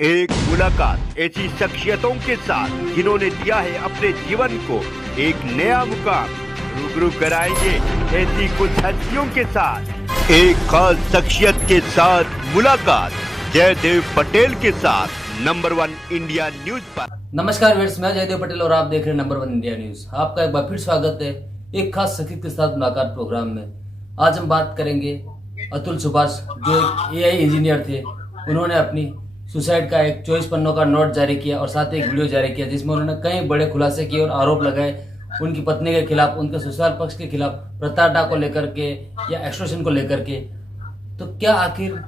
एक मुलाकात ऐसी शख्सियतों के साथ जिन्होंने दिया है अपने जीवन को एक नया मुकाम। रूबरू कराएंगे ऐसी कुछ हस्तियों के साथ एक खास शख्सियत के साथ मुलाकात जयदेव पटेल के साथ नंबर 1 इंडिया न्यूज पर। नमस्कार व्यूअर्स, मैं जयदेव पटेल और आप देख रहे हैं नंबर 1 इंडिया न्यूज। आपका एक बार फिर स्वागत है एक खास शख्सियत के साथ मुलाकात प्रोग्राम में। आज हम बात करेंगे अतुल सुभाष, जो एक एआई इंजीनियर थे। उन्होंने अपनी सुसाइड का एक 24 पन्नों का नोट जारी किया और साथ ही एक वीडियो जारी किया जिसमें उन्होंने कई बड़े खुलासे किए और आरोप लगाए उनकी पत्नी के खिलाफ, उनके ससुराल पक्ष के खिलाफ, प्रताड़ना को लेकर के या एक्सटॉर्शन को लेकर के। तो क्या आखिर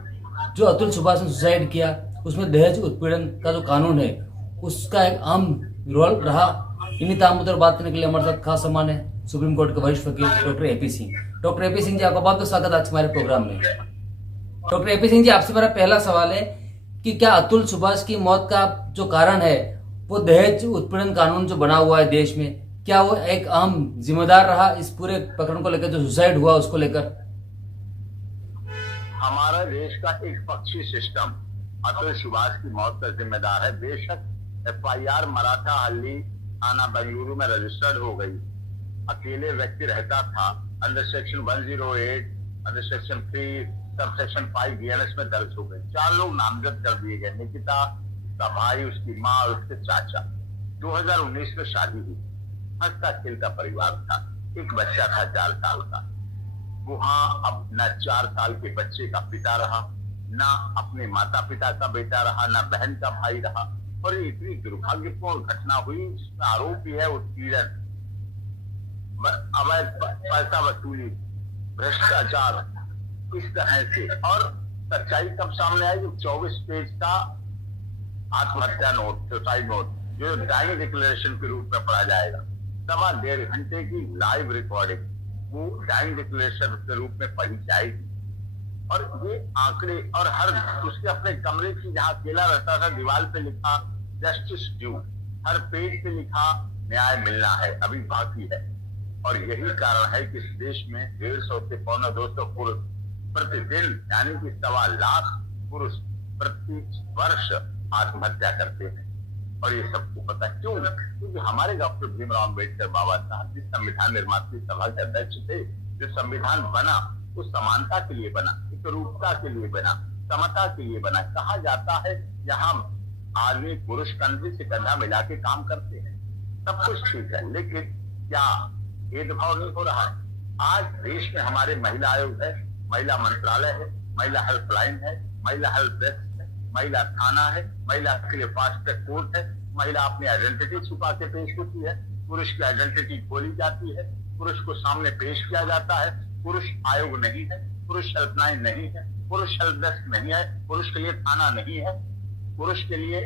जो अतुल सुभाष ने सुसाइड किया उसमें दहेज उत्पीड़न का जो कानून है उसका एक आम रोल रहा? इन्हीं तमाम मुद्दों पर बात करने के लिए हमारे साथ खास सम्मान है सुप्रीम कोर्ट के वरिष्ठ वकील doctor AP Singh. Doctor AP Singh ji, आपका बहुत बहुत स्वागत आज हमारे प्रोग्राम में। डॉक्टर एपी सिंह जी, आपसे मेरा पहला सवाल है कि क्या अतुल सुभाष की मौत का जो कारण है वो दहेज उत्पीड़न कानून जो बना हुआ है देश में, क्या वो एक अहम जिम्मेदार रहा इस पूरे प्रकरण को लेकर, जो सुसाइड हुआ उसको लेकर? हमारा देश का एक पक्षी सिस्टम अतुल सुभाष की मौत का जिम्मेदार है। बेशक FIR मराठा हल्ली थाना बेंगलुरु में रजिस्टर्ड हो गई, अकेले व्यक्ति रहता था, under section 108, under section 3, sub section 5 BNS में दर्ज हो गई। 4 लोग नामजद कर दिए गए, निकिता, उसका भाई, उसकी माँ और उसके चाचा। 2019 में शादी हुई, हंसता खेलता परिवार था, एक बच्चा था 4 साल का। वहां अब न 4 साल के बच्चे का पिता रहा, ना अपने माता पिता का बेटा रहा, ना बहन का भाई रहा। और ये इतनी दुर्भाग्यपूर्ण घटना हुई जिसमें आरोपी है उत्पीड़न, अवैध पैसा वसूली, भ्रष्टाचार, इस तरह से। और सच्चाई कब सामने आई जब 24 पेज का आत्महत्या नोट, सुसाइड नोट, जो डाइंग डिक्लेरेशन के रूप में पढ़ा जाएगा, 1.5 घंटे की लाइव रिकॉर्डिंग वो डाइंग डिक्लेरेशन के रूप में पढ़ी जाएगी। और ये आंकड़े, और हर उसके अपने कमरे की जहां अकेला रहता था, दीवार पे लिखा जस्टिस ड्यू, हर पेज पे लिखा न्याय मिलना है, अभी बाकी है। और यही कारण है कि इस देश में 150 से 200 पुरुष प्रतिदिन, यानी कि 1.25 लाख पुरुष प्रति वर्ष आत्महत्या करते हैं। और ये सबको पता है क्यों? क्योंकि हमारे डॉक्टर भीमराव अम्बेडकर बाबा साहब जिस संविधान निर्मात्री सभा के अध्यक्ष थे, जो संविधान बना वो समानता के लिए बना, एकरूपता के लिए बना, समता के लिए बना। कहा जाता है यहाँ आदमी पुरुष कंधे से कंधा मिला के काम करते हैं, सब कुछ ठीक है, लेकिन क्या भेदभाव नहीं हो रहा है? आज देश में हमारे महिला आयोग है, महिला मंत्रालय है, महिला हेल्पलाइन है, महिला हेल्प डेस्क है, महिला थाना है, महिला के लिए फास्ट ट्रैक कोर्ट है, महिला अपनी आइडेंटिटी छुपा के पेश होती है, पुरुष की आइडेंटिटी खोली जाती है, पुरुष को सामने पेश किया जाता है। पुरुष आयोग नहीं है, पुरुष हेल्पलाइन नहीं है, पुरुष हेल्प डेस्क नहीं है, पुरुष के लिए थाना नहीं है, पुरुष के लिए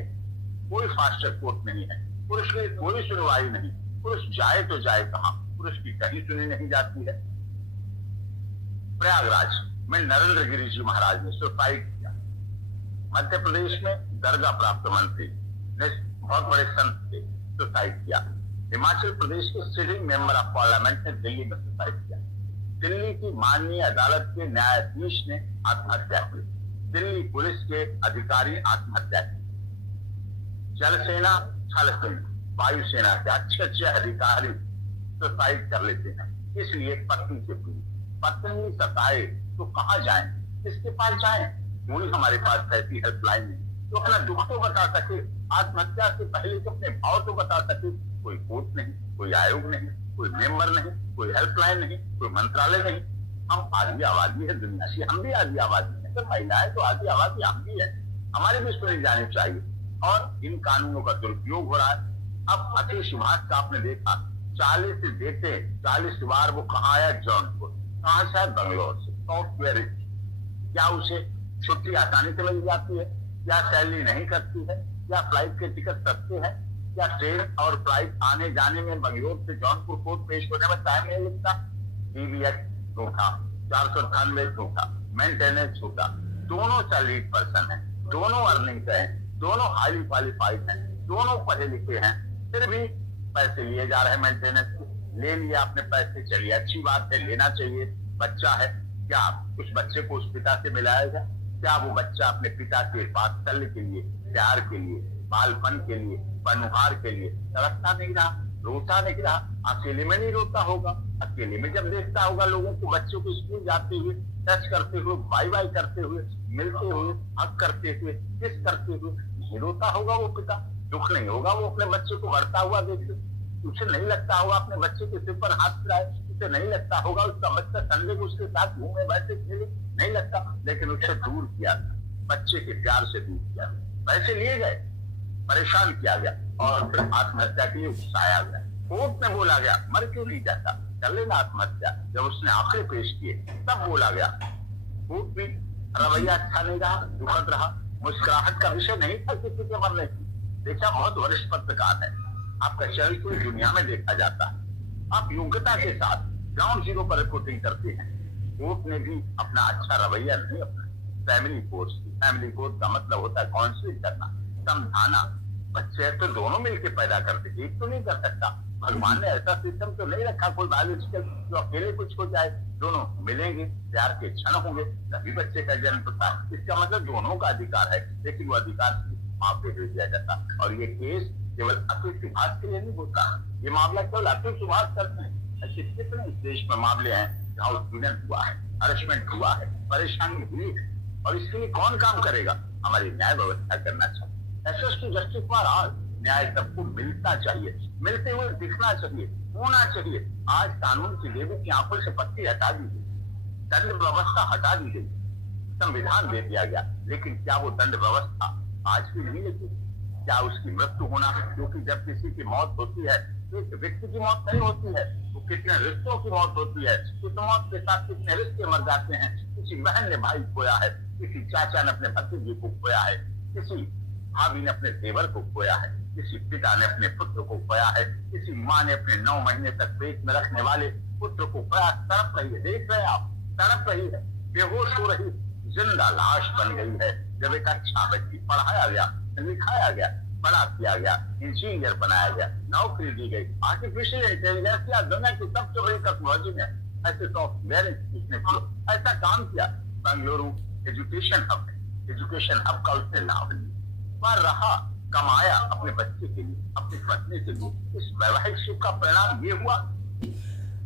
कोई फास्ट ट्रैक कोर्ट नहीं है, पुरुष के लिए कोई सुनवाई नहीं। पुरुष जाए तो जाए कहां? पुरुष की कहीं सुनी नहीं जाती है। प्रयागराज में नरेंद्र गिरी जी महाराज ने सुसाइड किया। मध्य प्रदेश में दर्जा प्राप्त मंत्री ने, बहुत बड़े संत थे, सुसाइड किया। हिमाचल प्रदेश के सिटिंग मेंबर ऑफ पार्लियामेंट ने दिल्ली में सुसाइड किया। दिल्ली की माननीय अदालत के न्यायाधीश ने आत्महत्या की। दिल्ली पुलिस के अधिकारी आत्महत्या की। जल सेना, थल सेना, वायुसेना के अच्छे अधिकारी सुसाइड कर लेते हैं। इसलिए पत्नी से पूरी, पत्नी सताए तो कहां जाएं, किसके पास जाएं? कोई हमारे पास ऐसी हेल्पलाइन नहीं तो अपना दुख तो बता सके, आत्महत्या से पहले तो अपने भाव तो बता सके। कोई कोर्ट नहीं, कोई आयोग नहीं, कोई मेंबर नहीं, कोई हेल्पलाइन नहीं, कोई मंत्रालय नहीं। हम आधी आबादी है दुनिया की, हम भी आधी आबादी है, तो महिलाएं तो आधी आबादी हम भी है, हमारी भी सुनी जानी चाहिए। और इन कानूनों का दुरुपयोग हो रहा है। अब अतुल सुभाष का आपने देखा, 40 देते 40 बार वो कहाँ आया? जौनपुर। कहां से है? बंगलोर से। सॉफ्टवेयर, क्या उसे छुट्टी आसानी से मिल जाती है? क्या सैलरी नहीं करती है? क्या फ्लाइट के टिकट सस्ते हैं? क्या ट्रेन और फ्लाइट आने जाने में बंगलोर से जौनपुर कोर्ट पेश होने में टाइम नहीं लगता? DBS धोखा, 498 धोखा, मेंटेनेंस धोखा। दोनों सैलरीड पर्सन है, दोनों अर्निंग है, दोनों हाईली क्वालिफाइड हैं, दोनों पढ़े लिखे हैं, फिर भी पैसे लिए जा रहे हैं मेंटेनेंस के। ले लिया आपने पैसे, चलिए अच्छी बात है, लेना चाहिए, बच्चा है, क्या उस बच्चे को उस पिता से मिलाया जाए? क्या वो बच्चा अपने पिता के वात्सल्य के लिए, प्यार के लिए, बालपन के लिए, पनहार के लिए तड़पता नहीं रहा, रोता नहीं रहा? अकेले में नहीं रोता होगा। अकेले में जब देखता होगा लोगों को, बच्चों को स्कूल जाते हुए, टच करते हुए, बाय बाय करते हुए, मिलते हुए, हक करते हुए, किस करते हुए, नहीं रोता होगा वो पिता? दुख नहीं होगा वो अपने बच्चे को बढ़ता हुआ देखे? उसे नहीं लगता होगा अपने बच्चे के सिर पर हाथ फिराए? उसे नहीं लगता होगा उसका बच्चा संडे को उसके साथ घूमे बैठे खेले? नहीं लगता। लेकिन उससे दूर किया, बच्चे के प्यार से दूर किया, पैसे लिए गए, परेशान किया गया और फिर आत्महत्या के लिए उकसाया गया। कोर्ट में बोला गया मर क्यों नहीं जाता, कर लेना आत्महत्या। जब उसने आंकड़े पेश किए तब बोला गया। कोर्ट भी रवैया अच्छा नहीं रहा, दुखद रहा, मुस्कुराहट का विषय नहीं था किसी के मरने की। देखा, बहुत वरिष्ठ पत्रकार है, आपका चरित्र पूरी दुनिया में देखा जाता है, आप योग्यता के साथ ग्राउंड जीरो पर रिपोर्टिंग करते हैं। कोर्ट ने भी अपना अच्छा रवैया नहीं अपना। फैमिली कोर्ट का मतलब होता है काउंसलिंग करना, समझाना। बच्चे तो दोनों मिलकर पैदा करते, एक तो नहीं कर सकता। भगवान ने ऐसा सिस्टम तो नहीं रखा कोई बायोलॉजिकल जो अकेले कुछ हो जाए। दोनों मिलेंगे, प्यार के क्षण होंगे, तभी बच्चे का जन्म होता है। इसका मतलब दोनों का अधिकार है, लेकिन वो अधिकार माँ पे दे दिया जाता। और ये केस केवल अतुल सुभाष के लिए नहीं होता, ये मामला केवल अतुल सुभाष करते हैं। ऐसे कितने इस देश में मामले हैं जहाँ उत्पीड़न हुआ है, हरेसमेंट हुआ है, परेशानी हुई है, और इसके लिए कौन काम करेगा? हमारी न्याय व्यवस्था करना चाहिए। एसएसटी जस्टिस फॉर ऑल, न्याय सबको मिलना चाहिए, मिलते हुए दिखना चाहिए, होना चाहिए। आज कानून की देवी की आंखों से पट्टी हटा दी गई, दंड व्यवस्था हटा दी गई, संविधान दे दिया गया, लेकिन क्या वो दंड व्यवस्था आज भी नहीं लेती? क्या उसकी मृत्यु होना, क्योंकि जब किसी की मौत होती है तो एक व्यक्ति की मौत नहीं होती है, तो कितने रिश्तों की मौत होती है, उस मौत के साथ कितने रिश्ते मर जाते हैं। किसी बहन ने भाई खोया है, किसी चाचा ने अपने भतीजे को खोया है, किसी भाभी ने अपने देवर को खोया है, किसी पिता ने अपने पुत्र को खोया है, किसी माँ ने अपने 9 महीने तक पेट में रखने वाले पुत्र को खोया। तड़प रही है, देख रहे हैं आप, तड़प रही है, बेहोश हो रही, जिंदा लाश बन गई है। जब एक अच्छा व्यक्ति पढ़ाया गया, लिखाया गया, बड़ा किया गया, इंजीनियर बनाया गया, नौकरी दी गई, आर्टिफिशियल इंटेलिजेंस या दुनिया की सबसे बड़ी टेक्नोलॉजी ने ऐसे सॉफ्टवेयर किसने किया, ऐसा काम किया। बेंगलुरु एजुकेशन हब का उसने लाभ लिया, पर रहा, कमाया अपने बच्चे के लिए, अपनी पत्नी के लिए। इस वैवाहिक सुख का परिणाम ये हुआ।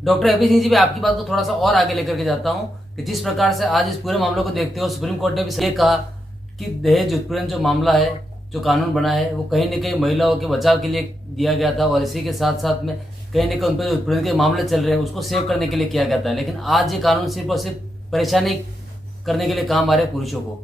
Doctor A P Singh ji, मैं आपकी बात को थोड़ा सा और आगे लेकर के जाता हूँ कि जिस प्रकार से आज इस पूरे मामले को देखते हो, सुप्रीम कोर्ट ने भी ये कहा कि दहेज उत्पीड़न जो मामला है, जो कानून बना है, वो कहीं न कहीं महिलाओं के बचाव के लिए दिया गया था, और इसी के साथ साथ में कहीं न कहीं उन पर जो उत्पीड़न के मामले चल रहे हैं उसको सेव करने के लिए किया गया था। लेकिन आज ये कानून सिर्फ और सिर्फ परेशानी करने के लिए काम आ रहे पुरुषों को।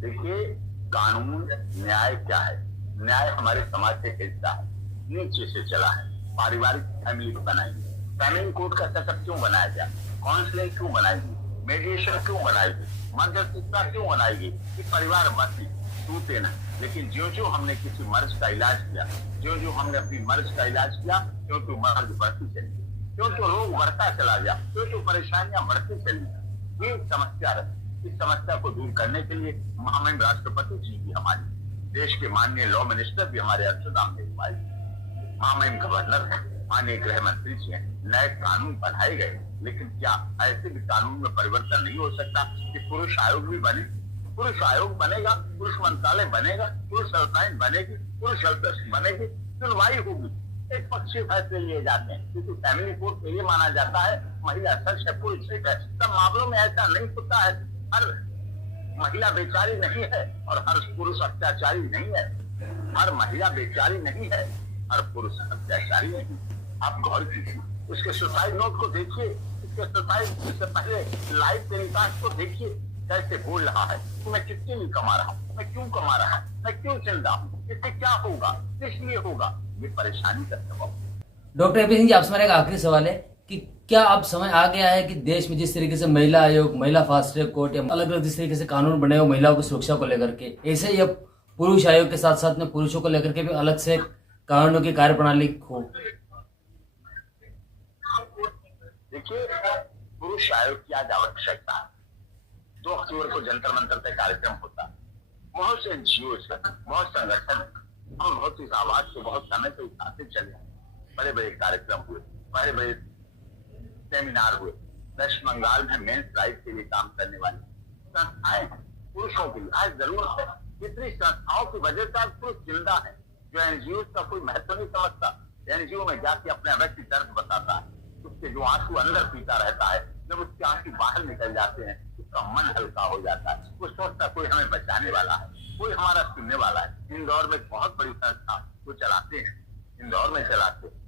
देखिए, कानून न्याय क्या है? न्याय हमारे समाज से हिस्सा है, नीचे से चला है। पारिवारिक फैमिली बनाई, फैमिली कोर्ट का सेटअप क्यों बनाया गया? काउंसलिंग क्यों बनाएगी? मेडिएशन क्यों बनाएगी? मध्यस्थता क्यों बनाएगी? कि परिवार बसी टूटे ना। लेकिन जो हमने किसी मर्ज का इलाज किया, जो हमने अपनी मर्ज का इलाज किया, क्यों मर्ज बढ़ती चली, क्यों रोग बढ़ता चला गया, क्यों परेशानियां बढ़ती चली। ये समस्या रही। इस समस्या को दूर करने के लिए महामहिम राष्ट्रपति जी भी हमारे देश के माननीय लॉ मिनिस्टर भी हमारे अक्षरधाम देखभाल, महामहिम गवर्नर है, माननीय गृह मंत्री जी हैं, नए कानून बनाए गए। लेकिन क्या ऐसे भी कानून में परिवर्तन नहीं हो सकता कि पुरुष आयोग भी बने? पुरुष आयोग बनेगा, पुरुष मंत्रालय बनेगा, पुरुष हेल्पलाइन बनेगी, पुरुष हेल्प बनेगी, सुनवाई होगी, एक पक्षीय फैसले लिए जाते हैं। क्योंकि फैमिली कोर्ट में ये माना जाता है महिला सच है, पुरुष सच है। सब मामलों में ऐसा नहीं होता है। हर महिला बेचारी नहीं है और हर पुरुष अत्याचारी नहीं है। हर महिला बेचारी नहीं है, हर पुरुष अत्याचारी नहीं। आप गौर कीजिए, उसके सुसाइड नोट को देखिए, उसके सुसाइड से पहले लाइफ टेलीकास्ट को देखिए, कैसे बोल रहा है कि मैं कितने लिए कमा रहा हूँ, मैं क्यों कमा रहा हूँ, मैं क्यों चिंता हूँ, इससे क्या होगा, किस लिए होगा। ये परेशानी का सबब। Doctor A P Singh ji, आपसे मेरा एक आखिरी सवाल है कि क्या अब समय आ गया है कि देश में जिस तरीके से महिला आयोग, महिला फास्ट ट्रैक कोर्ट या अलग अलग जिस तरीके से कानून बने हो महिलाओं की सुरक्षा को लेकर के, ऐसे ही अब पुरुष आयोग के साथ साथ में पुरुषों को लेकर के भी अलग से कानूनों की कार्यप्रणाली हो? देखिए, पुरुष आयोग की आज आवश्यकता है। 2 अक्टूबर को जंतर मंतर का कार्यक्रम होता, बहुत से एनजीओ, बहुत संगठन, हम बहुत इस आवाज को बहुत समय से उठाते चले। बड़े बड़े कार्यक्रम हुए, बड़े बड़े सेमिनार हुए, वेस्ट बंगाल में मेंस राइट के लिए काम करने वाली संस्थाएं हैं पुरुषों के लिए। आज जरूरत है कितनी संस्थाओं की वजह से आज पुरुष जिंदा है, जो एनजीओ का कोई महत्व नहीं समझता। एनजीओ में जाके अपने व्यक्ति दर्द बताता है, उसके जो आंसू अंदर पीता रहता है, जब उसके आंसू बाहर निकल जाते हैं उसका मन हल्का हो जाता है। वो सोचता कोई हमें बचाने वाला है, कोई हमारा सुनने वाला है। इंदौर में बहुत बड़ी संस्था वो चलाते हैं, इंदौर में चलाते हैं,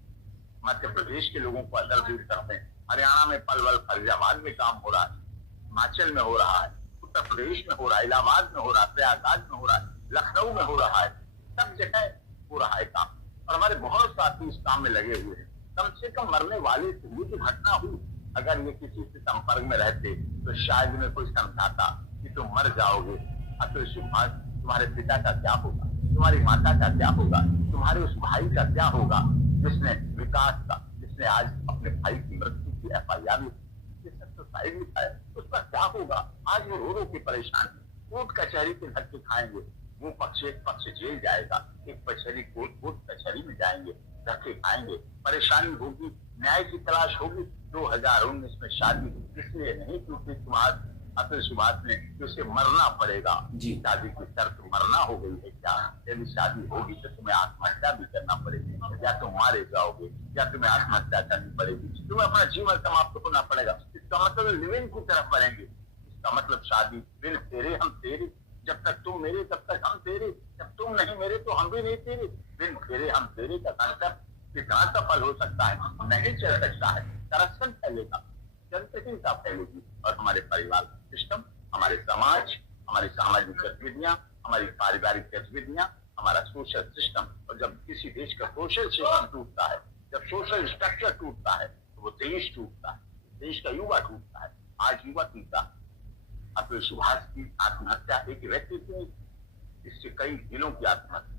मध्य प्रदेश के लोगों को अंदर दूर करते हैं। हरियाणा में पलवल फरीदाबाद में काम हो रहा है, हिमाचल में हो रहा है, उत्तर प्रदेश में हो रहा है, इलाहाबाद में हो रहा है, प्रयागराज में हो रहा है, लखनऊ में हो रहा है, सब जगह हो रहा है काम। और हमारे बहुत साथी इस काम में लगे हुए हैं। कम से कम मरने वाले से ये जो घटना हुई, अगर ये किसी से संपर्क में रहते तो शायद में कोई समझाता कि तुम मर जाओगे, अतुल सुभाष तुम्हारे पिता का क्या होगा, तुम्हारी माता का क्या होगा, तुम्हारे उस भाई का क्या होगा जिसने विकास का, जिसने आज अपने भाई की मृत्यु की FIR जिसने सुसाइड लिखा है, उसका क्या होगा। आज वो रो रो के परेशान है, कोर्ट कचहरी के धक्के खाएंगे, वो पक्ष एक पक्ष जेल जाएगा, एक कचहरी कोर्ट कचहरी में जाएंगे, धक्के खाएंगे, परेशानी होगी, न्याय की तलाश होगी। 2019 में शादी इसलिए नहीं क्योंकि अतुल सुभाष ने उसे मरना पड़ेगा, शादी की शर्त मरना हो गई है क्या। यदि शादी होगी तो तुम्हें आत्महत्या भी करना पड़ेगी, या तुम मारे जाओगे या तुम्हें आत्महत्या करनी पड़ेगी, तुम्हें अपना जीवन समाप्त होना पड़ेगा। इसका मतलब लिविंग की तरफ बढ़ेंगे। इसका मतलब शादी बिन तेरे हम तेरे, जब तक तुम मेरे तब तक हम तेरे, जब तुम नहीं मेरे तो हम भी नहीं तेरे। बिन तेरे हम तेरे का कांसेप्ट कितना सफल हो सकता है, नहीं चल सकता है। करप्शन फैलेगा, जनता फैलेगी, और हमारे परिवार सिस्टम, हमारे समाज, हमारी सामाजिक गतिविधियां, हमारी पारिवारिक गतिविधियां, हमारा सोशल सिस्टम। और जब किसी देश का सोशल सिस्टम टूटता है, जब सोशल स्ट्रक्चर टूटता है, तो वो देश टूटता है, देश का युवा टूटता है। आज युवा टूटता है। अतुल सुभाष की आत्महत्या एक व्यक्ति की, इससे कई दिनों की आत्महत्या,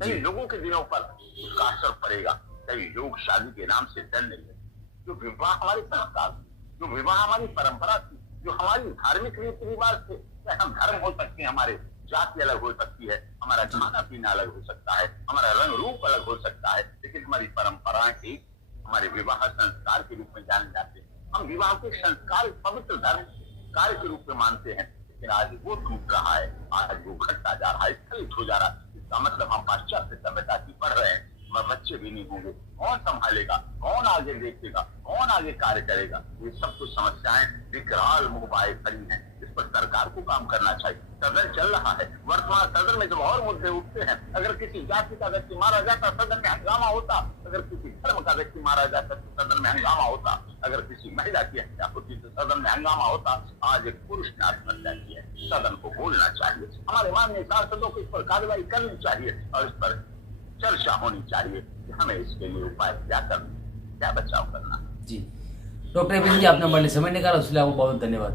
कई लोगों के दिनों पर उसका असर पड़ेगा। कई लोग शादी के नाम से डर नहीं है। जो विवाह हमारे संस्कार, जो विवाह हमारी परंपरा थी, जो हमारी धार्मिक रीति रिवाज थे, हम धर्म हो सकते हैं, हमारे जाति अलग हो सकती है, हमारा खाना पीना अलग हो सकता है, हमारा रंग रूप अलग हो सकता है, लेकिन हमारी परंपराएं एक हमारे विवाह संस्कार के रूप में जाने जाते हैं। हम विवाह के संस्कार पवित्र धर्म कार्य के रूप में मानते हैं, लेकिन आज वो टूट रहा है, आज वो घटता जा रहा है, स्खलित हो जा रहा है। इसका मतलब हम पाश्चात्य सभ्यता की पढ़ रहे हैं, बच्चे भी नहीं होंगे, कौन संभालेगा, कौन आगे देखेगा, कौन आगे कार्य करेगा। ये सब कुछ समस्याएं विकराल मुंह पाए खड़ी हैं। इस पर सरकार को काम करना चाहिए। सदन चल रहा है, वर्तमान सदन में जब और मुद्दे उठते हैं, अगर किसी जाति का व्यक्ति मारा जाता सदन में हंगामा होता, अगर किसी धर्म का व्यक्ति मारा जाता तो सदन में हंगामा होता, अगर किसी महिला की हत्या होती तो सदन में हंगामा होता। आज एक पुरुष ने आत्महत्या की है, सदन को बोलना चाहिए, हमारे माननीय सांसदों को इस पर कार्रवाई करनी चाहिए और इस पर चर्चा होनी चाहिए कि हमें इसके लिए उपाय क्या करना, क्या बचाव करना। जी डॉक्टर अभिन जी, आपने हमारे लिए समय निकाला, उसके लिए आपको बहुत धन्यवाद।